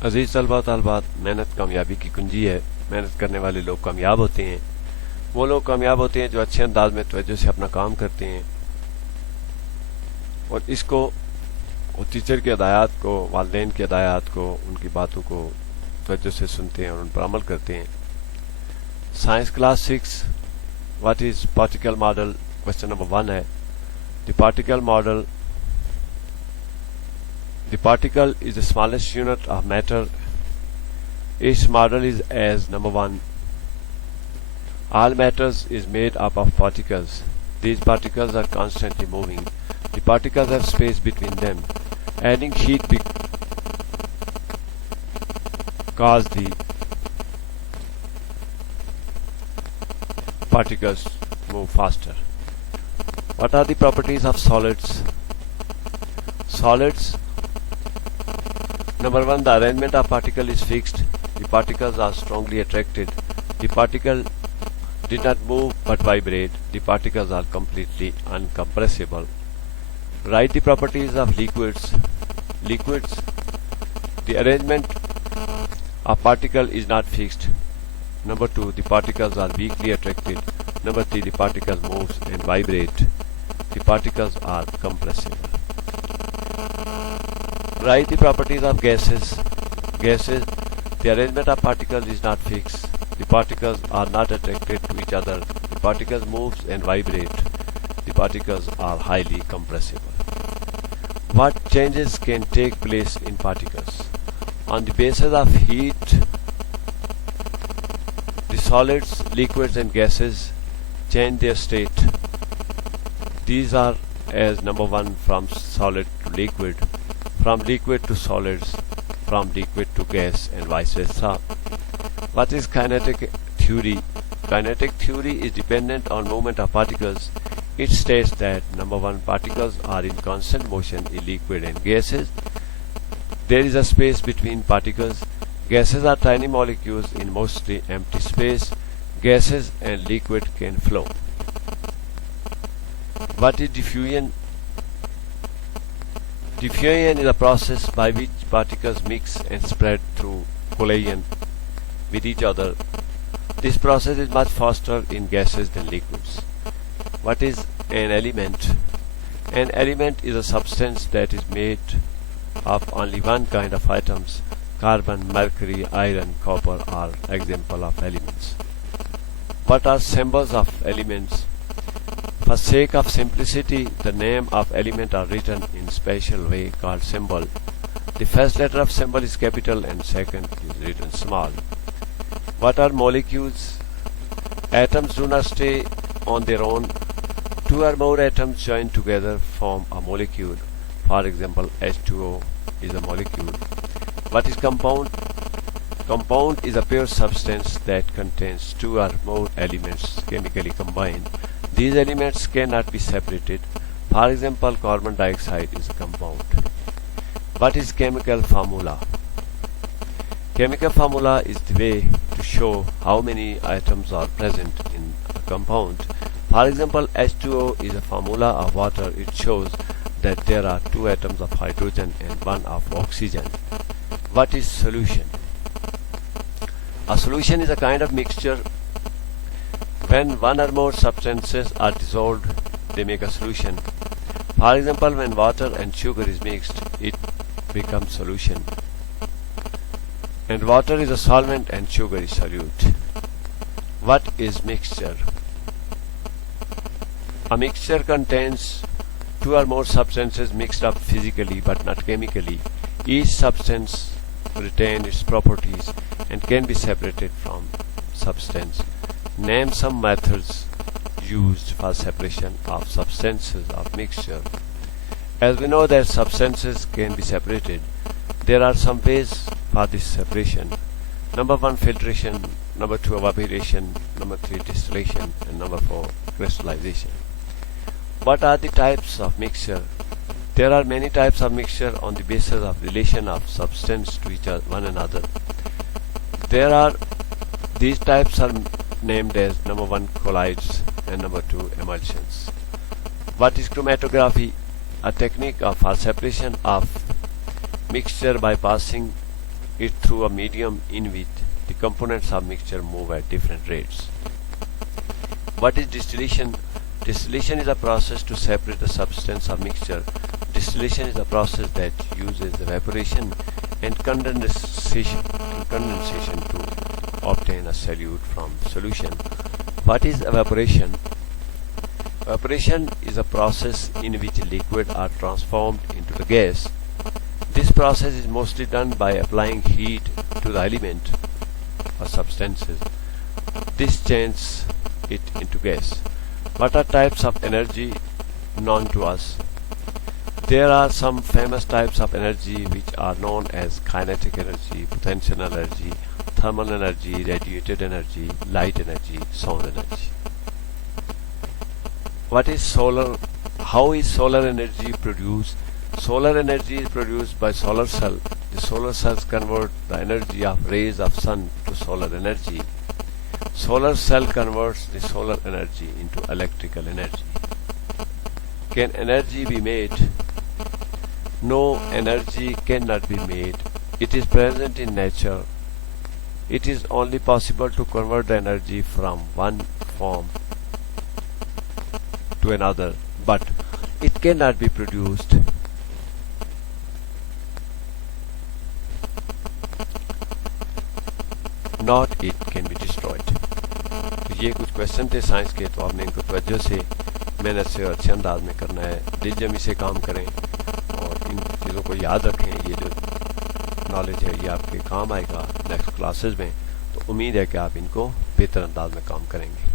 अजीज़ तलबा तालबात, मेहनत कामयाबी की कुंजी है। मेहनत करने वाले लोग कामयाब होते हैं। वो लोग कामयाब होते हैं जो अच्छे अंदाज में तवज्जो से अपना काम करते हैं और इसको वो टीचर की हिदायत को, वालिदैन की हिदायत को, उनकी बातों को तवज्जो से सुनते हैं और उन पर अमल करते हैं। Science class 6, what is particle model, question number 1 है। The particle is the smallest unit of matter. Its model is as number 1. All matters is made up of particles. These particles are constantly moving. The particles have space between them. Adding heat cause the particles move faster. What are the properties of solids? Solids, number 1, the arrangement of particle is fixed. The particles are strongly attracted. The particle did not move but vibrate. The particles are completely uncompressible. Write the properties of liquids. Liquids, the arrangement of particle is not fixed. Number 2, the particles are weakly attracted. Number 3, the particle moves and vibrate. The particles are compressible. Write the properties of gases. Gases, the arrangement of particles is not fixed. The particles are not attracted to each other. The particles move and vibrate. The particles are highly compressible. What changes can take place in particles? On the basis of heat, the solids, liquids and gases change their state. These are as number 1, from solid to liquid, from liquid to solids, from liquid to gas, and vice versa. What is kinetic theory? Kinetic theory is dependent on movement of particles. It states that number 1, particles are in constant motion in liquid and gases. There is a space between particles. Gases are tiny molecules in mostly empty space. Gases and liquid can flow. What is diffusion? Diffusion is a process by which particles mix and spread through collision with each other. This process is much faster in gases than liquids. What is an element? An element is a substance that is made of only one kind of atoms. Carbon, mercury, iron, copper are examples of elements. What are symbols of elements? For sake of simplicity, the name of element are written in special way called symbol. The first letter of symbol is capital and second is written small. What are molecules? Atoms do not stay on their own. 2 or more atoms joined together form a molecule. For example, H2O is a molecule. What is compound? Compound is a pure substance that contains 2 or more elements chemically combined. These elements cannot be separated. For example, carbon dioxide is a compound. What is chemical formula? Chemical formula is the way to show how many atoms are present in a compound. For example, H2O is a formula of water. It shows that there are 2 atoms of hydrogen and 1 of oxygen. What is solution? A solution is a kind of mixture. When 1 or more substances are dissolved, they make a solution. For example, when water and sugar is mixed, it becomes solution. And water is a solvent and sugar is solute. What is mixture? A mixture contains 2 or more substances mixed up physically but not chemically. Each substance retains its properties and can be separated from substance. Name some methods used for separation of substances of mixture. As we know that substances can be separated, there are some ways for this separation. Number 1, filtration. Number 2, evaporation. Number 3, distillation. And number 4, crystallization. What are the types of mixture? There are many types of mixture on the basis of relation of substance to one another. These types are named as number 1, colloids, and number 2, emulsions. What is chromatography? A technique for separation of mixture by passing it through a medium in which the components of mixture move at different rates. What is distillation? Distillation is a process to separate the substance of mixture. Distillation is a process that uses evaporation and condensation to obtain a solute from solution. What is evaporation? Evaporation is a process in which liquid are transformed into the gas. This process is mostly done by applying heat to the element or substances. This changes it into gas. What are types of energy known to us? There are some famous types of energy which are known as kinetic energy, potential energy, thermal energy, radiated energy, light energy, sound energy. What is solar? How is solar energy produced? Solar energy is produced by solar cell. The solar cells convert the energy of rays of sun to solar energy. Solar cell converts the solar energy into electrical energy. Can energy be made? No, energy cannot be made. It is present in nature. It is only possible to convert the energy from one form to another, but it cannot be produced. Not it can be destroyed. तो ये कुछ question थे science के, तो आपने इनको तवज्जो से मेहनत से और अच्छे अंदाज में करना है, दिलजमी से काम करें और इन चीज़ों को याद रखें। ये जो नॉलेज है ये आपके काम आएगा नेक्स्ट क्लासेस में, तो उम्मीद है कि आप इनको बेहतर अंदाज में काम करेंगे।